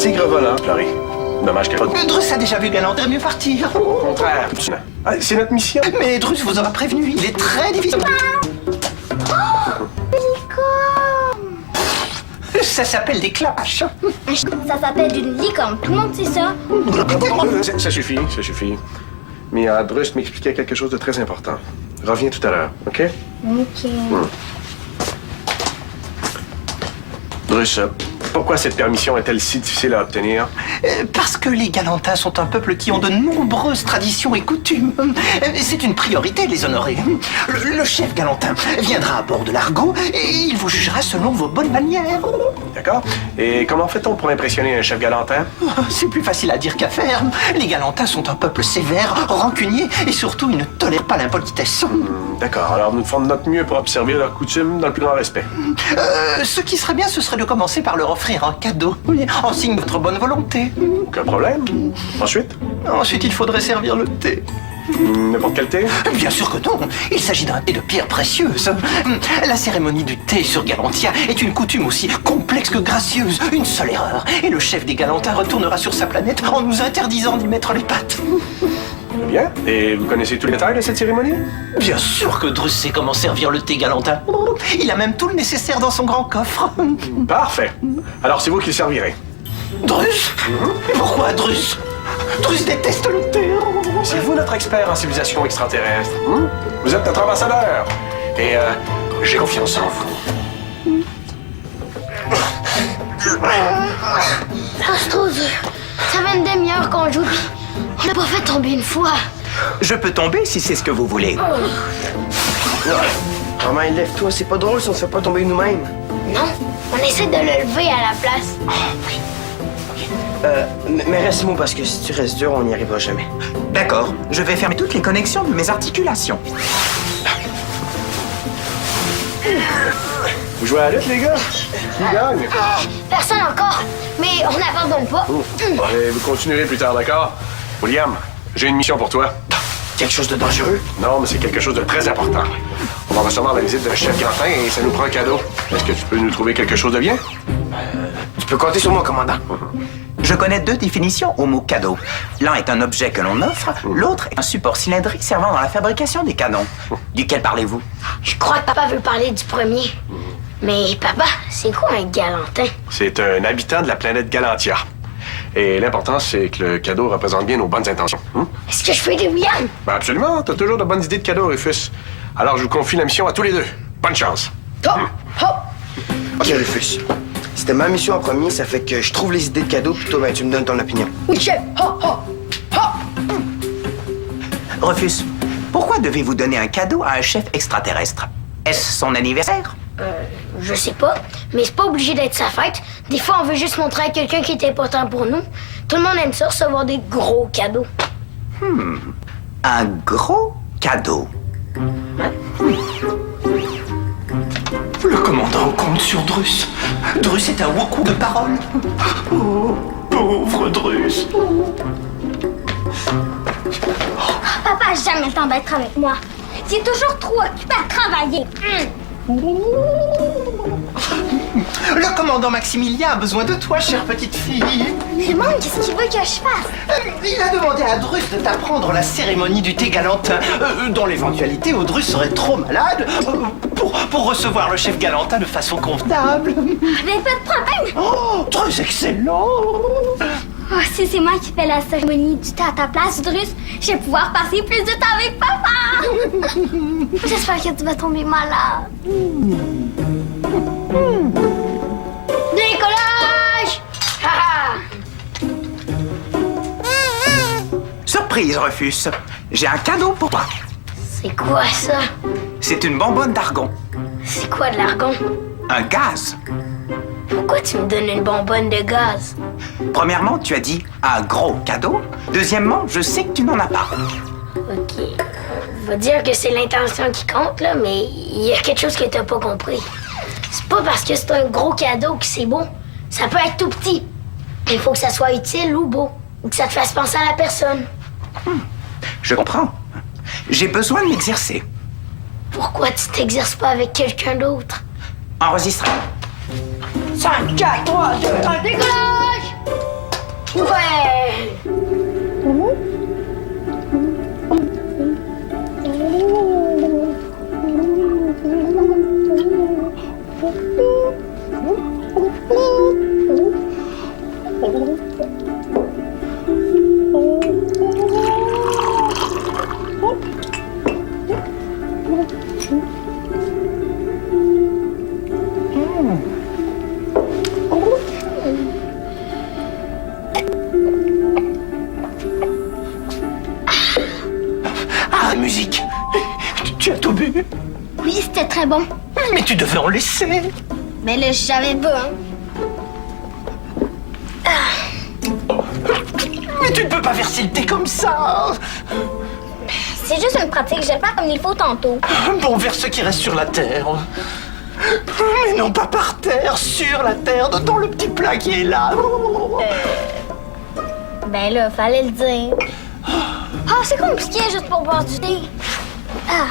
tigre volant, Fleury. Dommage qu'elle... Drus a déjà vu Galantin mieux partir. Au contraire. Ah, c'est notre mission. Mais Drus vous aura prévenu, il est très difficile. Ça s'appelle des clashs. Ça s'appelle une licorne. Tout le monde sait ça. Ça suffit, ça suffit. Mais Drus m'expliquait quelque chose de très important. Reviens tout à l'heure, OK? OK. Drus, pourquoi cette permission est-elle si difficile à obtenir? Parce que les Galantins sont un peuple qui ont de nombreuses traditions et coutumes. C'est une priorité de les honorer. Le chef Galantin viendra à bord de l'Argo et il vous jugera selon vos bonnes manières. D'accord. Et comment fait-on pour impressionner un chef Galantin? C'est plus facile à dire qu'à faire. Les Galantins sont un peuple sévère, rancunier et surtout ils ne tolèrent pas l'impolitesse. D'accord. Alors nous ferons de notre mieux pour observer leurs coutumes dans le plus grand respect. Ce qui serait bien, ce serait de commencer par leur offrir un cadeau, en signe de votre bonne volonté. Aucun problème. Ensuite? Ensuite, il faudrait servir le thé. N'importe quel thé? Bien sûr que non. Il s'agit d'un thé de pierres précieuses. La cérémonie du thé sur Galantia est une coutume aussi complexe que gracieuse. Une seule erreur, et le chef des Galantins retournera sur sa planète en nous interdisant d'y mettre les pattes. Bien. Et vous connaissez tous les détails de cette cérémonie? Bien sûr que Drus sait comment servir le thé Galantin. Il a même tout le nécessaire dans son grand coffre. Parfait. Alors c'est vous qui le servirez. Drus? Pourquoi Drus? Drus déteste le thé. C'est vous notre expert en civilisation extraterrestre. Vous êtes notre ambassadeur. Et j'ai confiance en vous. C'est trop dur. Ça fait une demi-heure qu'on joue, puis on l'a pas fait tomber une fois. Je peux tomber si c'est ce que vous voulez. Maman, lève-toi, c'est pas drôle si on se fait pas tomber nous-mêmes. Non, on essaie de le lever à la place. Mais reste-moi parce que si tu restes dur, on n'y arrivera jamais. D'accord, je vais fermer toutes les connexions de mes articulations. Vous jouez à la lutte, les gars? Qui gagne? Personne encore, mais on n'abandonne pas. Et vous continuerez plus tard, d'accord? William, j'ai une mission pour toi. Quelque chose de dangereux? Non, mais c'est quelque chose de très important. On va recevoir la visite d'un chef Galantin et ça nous prend un cadeau. Est-ce que tu peux nous trouver quelque chose de bien? Tu peux compter sur moi, commandant. Je connais deux définitions au mot cadeau. L'un est un objet que l'on offre, l'autre est un support cylindrique servant dans la fabrication des canons. Duquel parlez-vous? Je crois que papa veut parler du premier. Mais papa, c'est quoi un Galantin? C'est un habitant de la planète Galantia. Et l'important, c'est que le cadeau représente bien nos bonnes intentions. Est-ce que je peux aider William? Ben absolument, t'as toujours de bonnes idées de cadeaux, Rufus. Alors je vous confie la mission à tous les deux. Bonne chance. OK, Rufus. C'était ma mission en premier, ça fait que je trouve les idées de cadeaux, puis toi, ben, tu me donnes ton opinion. Oui, chef. Rufus, pourquoi devez-vous donner un cadeau à un chef extraterrestre? Est-ce son anniversaire? Je sais pas, mais c'est pas obligé d'être sa fête. Des fois, on veut juste montrer à quelqu'un qui est important pour nous. Tout le monde aime ça, recevoir des gros cadeaux. Un gros cadeau. Le commandant compte sur Drus. Drus est un Wookiee de parole. Oh, pauvre Drus. Papa a jamais le temps d'être avec moi. Il est toujours trop occupé à travailler. Le commandant Maximilien a besoin de toi, chère petite fille. Demande qu'est-ce qu'il veut que je fasse. Il a demandé à Drus de t'apprendre la cérémonie du thé Galantin, dans l'éventualité où Drus serait trop malade, pour recevoir le chef Galantin de façon convenable. Mais pas de problème. Oh, très excellent. Oh, si c'est moi qui fais la cérémonie du thé à ta place, Drus, je vais pouvoir passer plus de temps avec papa. J'espère que tu vas tomber malade. Décollage! Surprise, Rufus. J'ai un cadeau pour toi. C'est quoi ça? C'est une bonbonne d'argon. C'est quoi de l'argon? Un gaz. Pourquoi tu me donnes une bonbonne de gaz? Premièrement, tu as dit un gros cadeau. Deuxièmement, je sais que tu n'en as pas. OK. On va dire que c'est l'intention qui compte, là, mais il y a quelque chose que t'as pas compris. C'est pas parce que c'est un gros cadeau que c'est beau. Ça peut être tout petit. Mais il faut que ça soit utile ou beau. Ou que ça te fasse penser à la personne. Je comprends. J'ai besoin de m'exercer. Pourquoi tu t'exerces pas avec quelqu'un d'autre? Enregistré. 5, 4, 3, 2, 1, Décollage! Ouais! Ah, musique. Tu as tout bu? Oui, c'était très bon. Mais tu devais en laisser. Mais là, je savais pas, hein. Mais tu ne peux pas verser le thé comme ça. C'est juste une pratique, je le fais comme il faut tantôt. Bon, vers ce qui reste sur la terre. Mais non pas par terre, sur la terre, dans le petit plat qui est là. Ben là, fallait le dire. Ah, c'est compliqué juste pour boire du thé. Ah.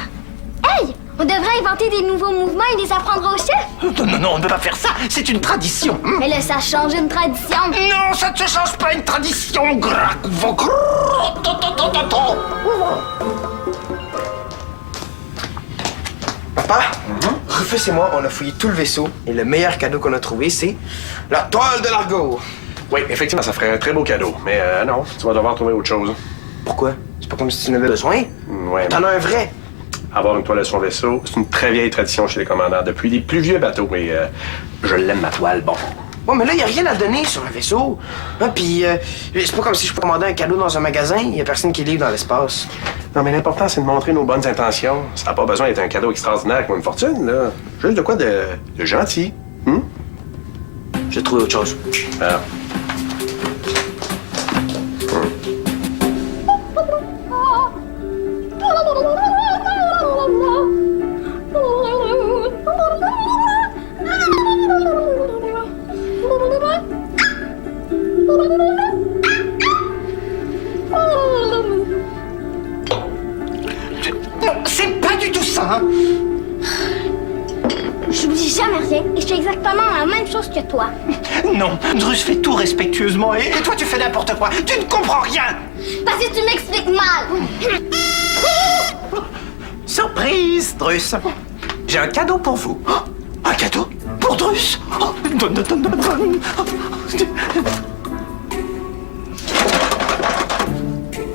Hey! On devrait inventer des nouveaux mouvements et les apprendre au chef. Non, on ne peut pas faire ça. C'est une tradition. Mais là, ça change une tradition. Non, ça ne se change pas une tradition. Papa, Rufus et moi, on a fouillé tout le vaisseau et le meilleur cadeau qu'on a trouvé, c'est la toile de Largo. Oui, effectivement, ça ferait un très beau cadeau. Mais non, tu vas devoir trouver autre chose. Pourquoi? C'est pas comme si tu en avais besoin. Ouais, T'en as un vrai. avoir une toile de son vaisseau, c'est une très vieille tradition chez les commandants. Depuis les plus vieux bateaux, mais je l'aime, ma toile, bon. Bon, mais là, y a rien à donner sur le vaisseau. Hein, puis c'est pas comme si je pouvais commander un cadeau dans un magasin. Y a personne qui livre dans l'espace. Non, mais l'important, c'est de montrer nos bonnes intentions. Ça n'a pas besoin d'être un cadeau extraordinaire comme une fortune, là. Juste de quoi de gentil. J'ai trouvé autre chose. Ah. Non, c'est pas du tout ça. Hein. J'oublie jamais rien et je fais exactement la même chose que toi. Non, Drus fait tout respectueusement et toi tu fais n'importe quoi. Tu ne comprends rien. Parce que tu m'expliques mal. Surprise, Drus. J'ai un cadeau pour vous. Oh, un cadeau pour Drus. Oh, donne.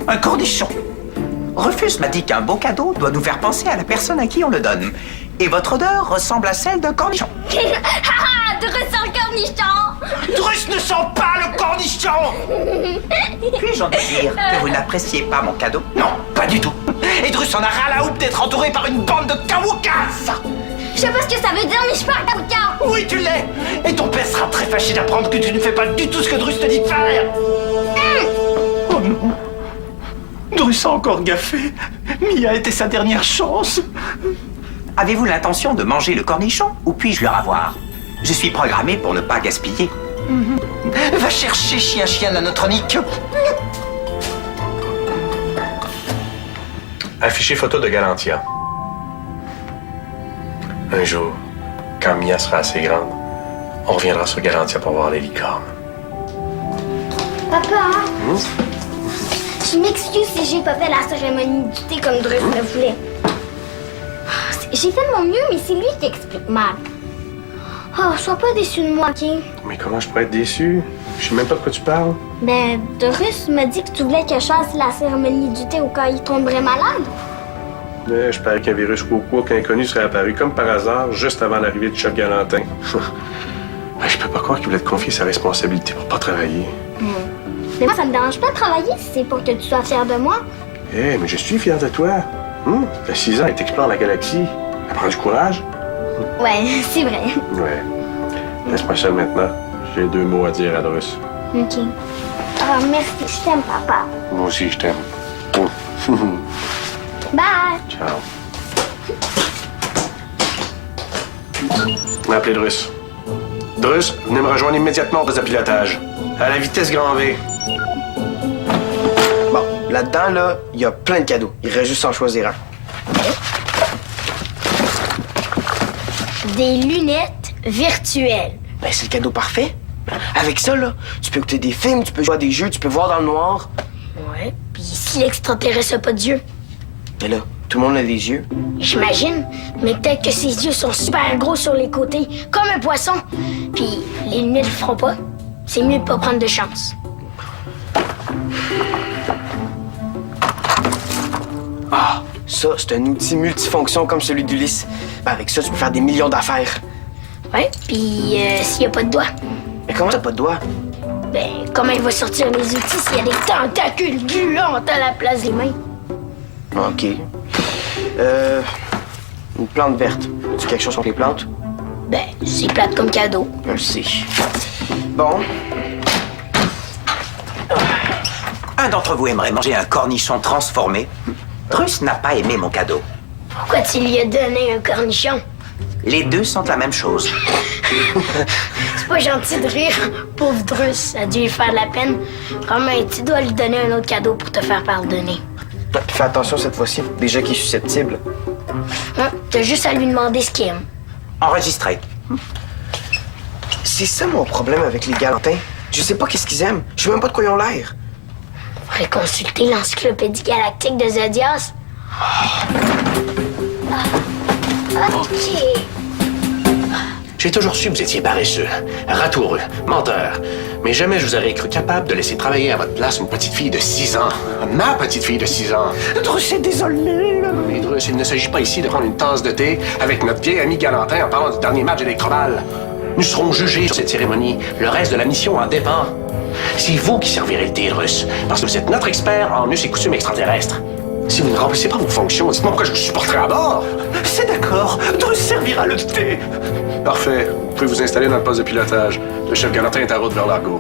Un cornichon. Rufus m'a dit qu'un beau cadeau doit nous faire penser à la personne à qui on le donne. Et votre odeur ressemble à celle d'un cornichon. Haha, de ressort cornichon. Drus ne sent pas le cornichon. Puis-je en dire que vous n'appréciez pas mon cadeau? Non, pas du tout. Et Drus en a ras la houppe d'être entouré par une bande de kawoukas. Je sais pas ce que ça veut dire, mais je suis pas un cowboy. Oui, tu l'es. Et ton père sera très fâché d'apprendre que tu ne fais pas du tout ce que Drus te dit de faire. Oh non. Drus a encore gaffé. Mia était sa dernière chance. Avez-vous l'intention de manger le cornichon ou puis-je le ravoir? Je suis programmé pour ne pas gaspiller. Va chercher chien anatronique. Afficher photo de Galantia. Un jour, quand Mia sera assez grande, on reviendra sur Galantia pour voir les licornes. Papa, je m'excuse si j'ai pas fait la cérémonie du thé comme Drus le voulait. J'ai fait de mon mieux, mais c'est lui qui explique mal. Oh, sois pas déçu de moi, OK? Mais comment je pourrais être déçu? Je sais même pas de quoi tu parles. Ben, Drus m'a dit que tu voulais que je fasse la cérémonie du thé au cas où il tomberait malade. Mais je parie qu'un virus quoque inconnu serait apparu comme par hasard juste avant l'arrivée du chef Galantin. Je peux pas croire qu'il voulait te confier sa responsabilité pour pas travailler. Mais moi, ça me dérange pas de travailler si c'est pour que tu sois fier de moi. Eh, mais je suis fier de toi. T'as 6 ans et t'explores la galaxie. Ça prend du courage. Ouais, c'est vrai. Ouais. Laisse-moi seul maintenant. J'ai 2 mots à dire à Drus. OK. Ah, merci. Je t'aime, papa. Moi aussi, je t'aime. Bye. Ciao. On va appeler Drus. Drus, venez me rejoindre immédiatement au poste de pilotage. À la vitesse grand V. Bon, là-dedans, là, il y a plein de cadeaux. Il reste juste à en choisir un. Des lunettes virtuelles. Ben, c'est le cadeau parfait. Avec ça, là, tu peux écouter des films, tu peux jouer à des jeux, tu peux voir dans le noir. Ouais. Puis si l'extraterrestre a pas d'yeux, Mais là, tout le monde a des yeux. j'imagine. Mais peut-être que ses yeux sont super gros sur les côtés, comme un poisson. Puis les lunettes le feront pas. C'est mieux de pas prendre de chance. Ah, ça, c'est un outil multifonction comme celui d'Ulysse. Avec ça, tu peux faire des millions d'affaires. Ouais. Puis s'il y a pas de doigts, Mais comment t'as pas de doigts? ben comment il va sortir les outils s'il y a des tentacules gluantes à la place des mains? OK. Une plante verte. As-tu quelque chose contre les plantes? Ben, c'est plate comme cadeau. Je le sais. Bon, Un d'entre vous aimerait manger un cornichon transformé? Drus n'a pas aimé mon cadeau. Pourquoi tu lui as donné un cornichon? Les deux sont la même chose. C'est pas gentil de rire. Pauvre Drus, ça a dû lui faire de la peine. Romain, tu dois lui donner un autre cadeau pour te faire pardonner. puis fais attention cette fois-ci. Déjà qu'il est susceptible. Hein? T'as juste à lui demander ce qu'il aime. Enregistré. C'est ça mon problème avec les Galantins. Je sais pas qu'est-ce qu'ils aiment. Je sais même pas de quoi ils ont l'air. Faudrait consulter l'encyclopédie galactique de Zodias. OK. J'ai toujours su que vous étiez paresseux, ratoureux, menteur. Mais jamais je vous aurais cru capable de laisser travailler à votre place une petite fille de 6 ans. Ma petite fille de 6 ans. Drus est désolé. Mais Drus, il ne s'agit pas ici de prendre une tasse de thé avec notre vieil ami Galantin en parlant du dernier match électrobal. Nous serons jugés sur cette cérémonie. Le reste de la mission en dépend. C'est vous qui servirez le thé, Drus, parce que vous êtes notre expert en us et coutumes extraterrestres. Si vous ne remplissez pas vos fonctions, dites-moi pourquoi je vous supporterai à bord. C'est d'accord. Drus servira le thé. Parfait. Vous pouvez vous installer dans le poste de pilotage. Le chef Galantin est en route vers Largo.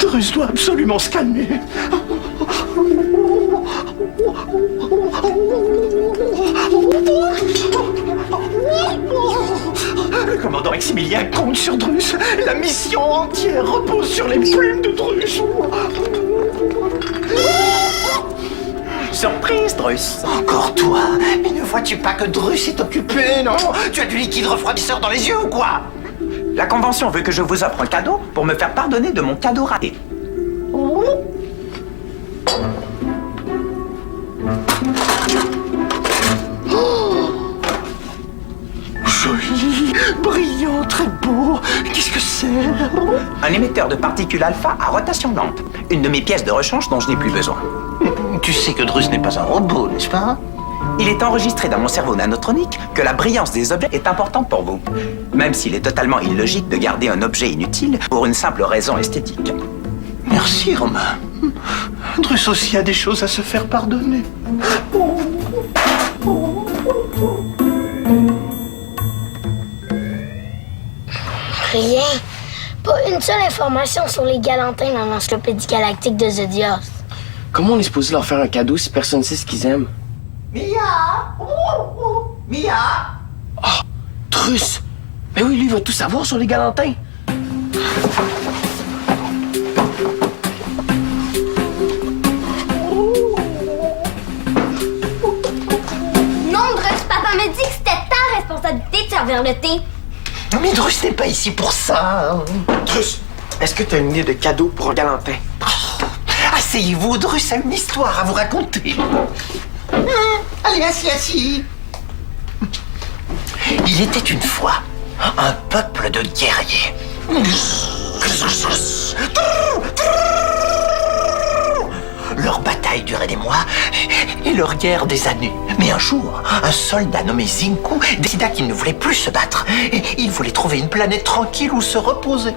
Drus doit absolument se calmer. Le commandant Maximilien compte sur Drus. La mission entière repose sur les plumes de Drus. Surprise, Drus. Encore toi. Mais ne vois-tu pas que Drus est occupé, non? Tu as du liquide refroidisseur dans les yeux ou quoi? La convention veut que je vous offre un cadeau pour me faire pardonner de mon cadeau raté. Joli, brillant, très beau. Qu'est-ce que c'est? Un émetteur de particules alpha à rotation lente. Une de mes pièces de rechange dont je n'ai plus besoin. Tu sais que Drus n'est pas un robot, n'est-ce pas? Il est enregistré dans mon cerveau nanotronique que la brillance des objets est importante pour vous. Même s'il est totalement illogique de garder un objet inutile pour une simple raison esthétique. Merci, Romain. Drus aussi a des choses à se faire pardonner. Rien. Pas une seule information sur les Galantins dans l'encyclopédie galactique de Zodias. Comment on est supposé leur faire un cadeau si personne ne sait ce qu'ils aiment? Mia! Mia! Drus! Mais oui, lui, il va tout savoir sur les Galantins. Non, Drus, papa m'a dit que c'était ta responsabilité de servir le thé. Mais Drus n'est pas ici pour ça. Drus, est-ce que tu as une idée de cadeau pour un Galantin? Asseyez-vous, Drus a une histoire à vous raconter. Allez, assis. Il était une fois un peuple de guerriers. Leur bataille durait des mois et leur guerre des années. Mais un jour, un soldat nommé Zinku décida qu'il ne voulait plus se battre. Et il voulait trouver une planète tranquille où se reposer.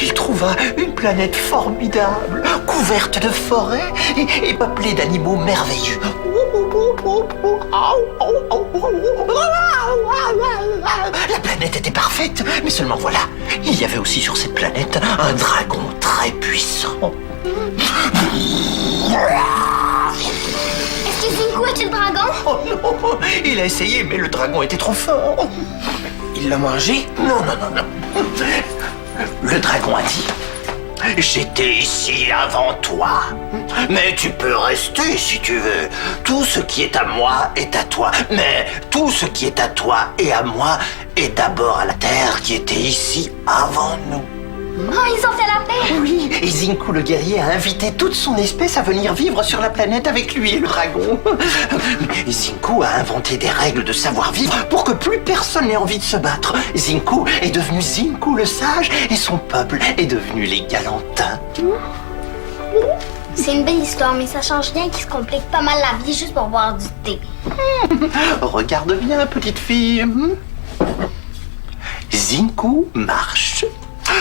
Il trouva une planète formidable, couverte de forêts et peuplée d'animaux merveilleux. La planète était parfaite, mais seulement voilà, il y avait aussi sur cette planète un dragon très puissant. Est-ce que Zinku est le dragon? Oh non, il a essayé, mais le dragon était trop fort. Il l'a mangé? Non. Le dragon a dit: J'étais ici avant toi. Mais tu peux rester si tu veux. Tout ce qui est à moi est à toi. Mais tout ce qui est à toi et à moi est d'abord à la terre qui était ici avant nous. Oh, ils ont fait la paix. Oui, et Zinku le guerrier a invité toute son espèce à venir vivre sur la planète avec lui et le dragon. Et Zinku a inventé des règles de savoir-vivre pour que plus personne n'ait envie de se battre. Zinku est devenu Zinku le sage et son peuple est devenu les Galantins. C'est une belle histoire, mais ça change rien qu'ils se compliquent pas mal la vie juste pour boire du thé. Regarde bien, petite fille. Zinku marche.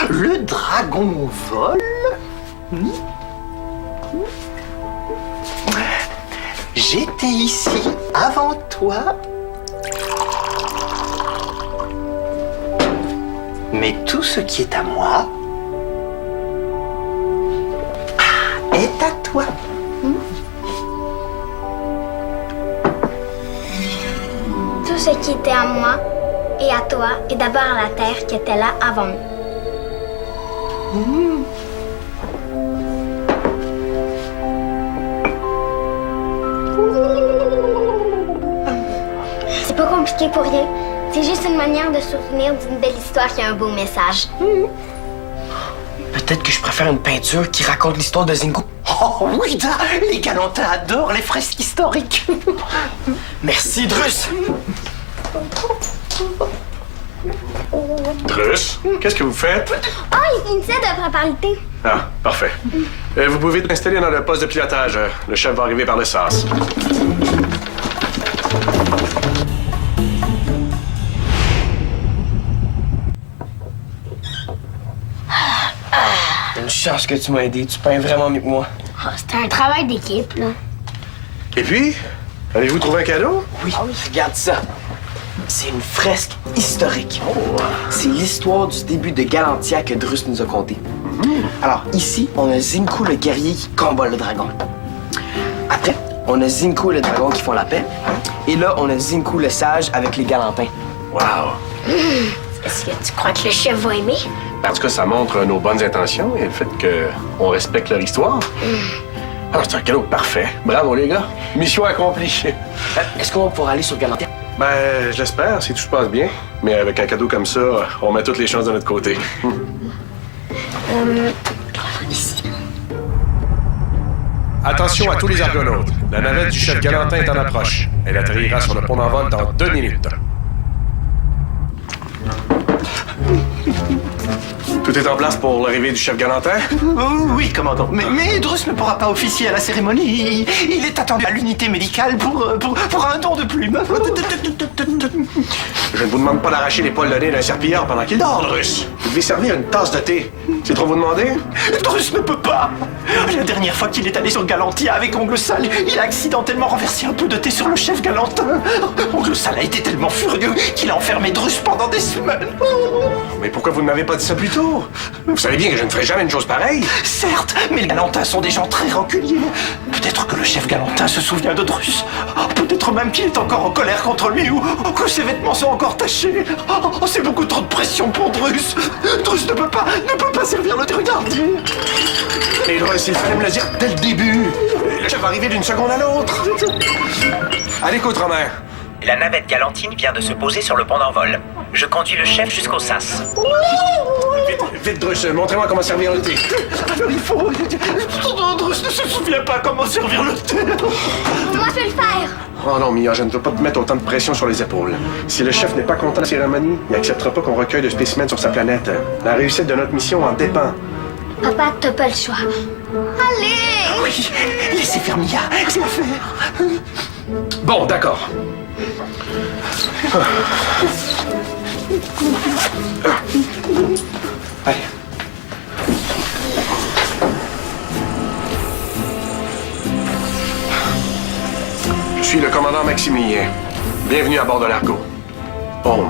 Le dragon vole. J'étais ici avant toi. Mais tout ce qui est à moi est à toi. Tout ce qui était à moi et à toi est d'abord à la terre qui était là avant nous. C'est pas compliqué pour rien. C'est juste une manière de se souvenir d'une belle histoire qui a un beau message. Peut-être que je préfère une peinture qui raconte l'histoire de Zinku. Oh oui, les Galantins adorent les fresques historiques. Merci, Drus. Drus, qu'est-ce que vous faites? Oh, ils finissaient de préparer le thé. Ah, parfait. Vous pouvez vous installer dans le poste de pilotage. Le chef va arriver par le sas. Une chance que tu m'as aidé. Tu peins vraiment mieux que moi. Ah, c'était un travail d'équipe, là. Et puis, avez-vous trouvé un cadeau? Oui, regarde ça. C'est une fresque historique. C'est l'histoire du début de Galantia que Drus nous a conté. Alors, ici, on a Zinku le guerrier qui combat le dragon. Après, on a Zinku et le dragon qui font la paix. Et là, on a Zinku le sage avec les Galantins. Wow! Est-ce que tu crois que le chef va aimer? En tout cas, ça montre nos bonnes intentions et le fait qu'on respecte leur histoire. Alors, c'est un cadeau parfait. Bravo, les gars. Mission accomplie. Est-ce qu'on va pouvoir aller sur Galantia? Ben, je l'espère, si tout se passe bien. Mais avec un cadeau comme ça, on met toutes les chances de notre côté. Ici. Attention à tous les argonautes. La navette du chef Galantin est en approche. Elle atterrira sur le pont d'envol dans 2 minutes. Tout est en place pour l'arrivée du chef Galantin? Oui, commandant. Mais Drus ne pourra pas officier à la cérémonie. Il est attendu à l'unité médicale pour un don de plume. Je ne vous demande pas d'arracher les poils de nez d'un serpillard pendant qu'il dort, Drus. Vous devez servir une tasse de thé. C'est trop vous demander? Drus ne peut pas. La dernière fois qu'il est allé sur Galantia avec Ongle Sale, il a accidentellement renversé un peu de thé sur le chef Galantin. Ongle Sale a été tellement furieux qu'il a enfermé Drus pendant des semaines. Mais pourquoi vous ne m'avez pas dit ça plus tôt? Vous savez bien que je ne ferai jamais une chose pareille. Certes, mais les Galantins sont des gens très rancuniers. Peut-être que le chef Galantin se souvient de Drus. Peut-être même qu'il est encore en colère contre lui ou que ses vêtements sont encore tachés. C'est beaucoup trop de pression pour Drus. Drus ne peut pas servir le thé. Regardez. Mais Drus, il fallait me le dire dès le début. Le chef va arriver d'une seconde à l'autre. À l'écoute, Romain. La navette galantine vient de se poser sur le pont d'envol. Je conduis le chef jusqu'au sas. Vite, vite, Drus, montrez-moi comment servir le thé. Alors il faut... Drus ne se souvient pas comment servir le thé. Moi, je vais le faire. Oh non, Mia, je ne veux pas te mettre autant de pression sur les épaules. Si le chef n'est pas content de la cérémonie, il n'acceptera pas qu'on recueille de spécimens sur sa planète. La réussite de notre mission en dépend. Papa, t'as pas le choix. Allez! Oui, laissez faire Mia, c'est l'affaire. Bon, d'accord. Allez. Je suis le commandant Maximilien. Bienvenue à bord de l'Argo. Bon.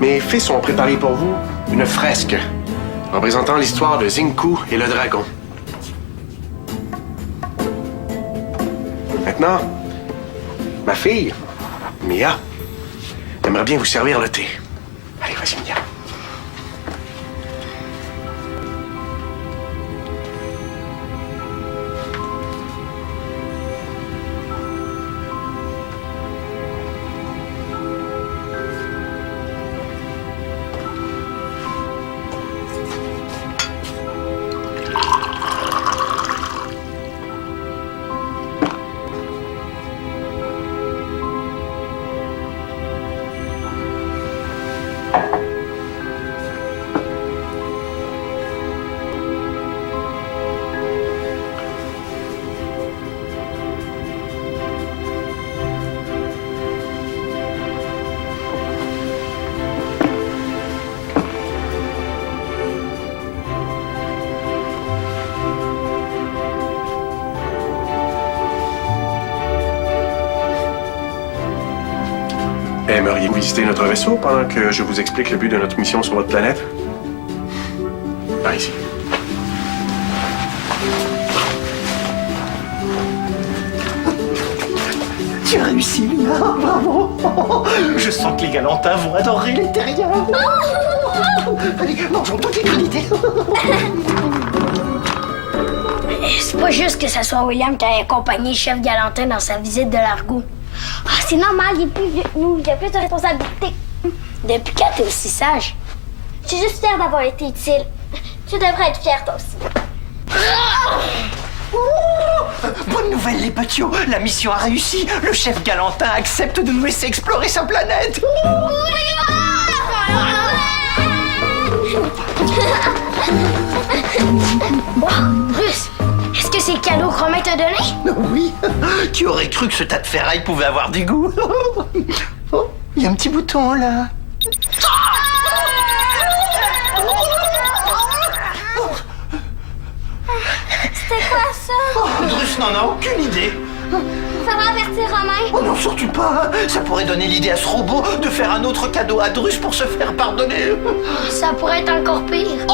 Mes fils ont préparé pour vous une fresque représentant l'histoire de Zinku et le dragon. Maintenant, ma fille, Mia, aimerait bien vous servir le thé. Allez, vas-y, Mia. Aimeriez-vous visiter notre vaisseau pendant que je vous explique le but de notre mission sur votre planète? Par ici. Tu as réussi, Lina, bravo. Je sens que les Galantins vont adorer les terriens. Allez, mangeons toutes les crudités. C'est pas juste que ce soit William qui a accompagné le chef Galantin dans sa visite de l'Argot. Ah, c'est normal, il est plus vieux que nous, il a plus de responsabilités. Depuis quand t'es aussi sage? Je suis juste fière d'avoir été utile. Tu devrais être fière, toi aussi. Bonne nouvelle, les petits. La mission a réussi. Le chef Galantin accepte de nous laisser explorer sa planète. Russe, est-ce que c'est le cadeau que Romain t'a donné? Oui. Qui aurait cru que ce tas de ferraille pouvait avoir du goût? Oh, il y a un petit bouton, là. C'était quoi ça? Oh, Drus n'en a aucune idée. Ça va avertir Romain? Oh non, surtout pas. Ça pourrait donner l'idée à ce robot de faire un autre cadeau à Drus pour se faire pardonner. Ça pourrait être encore pire.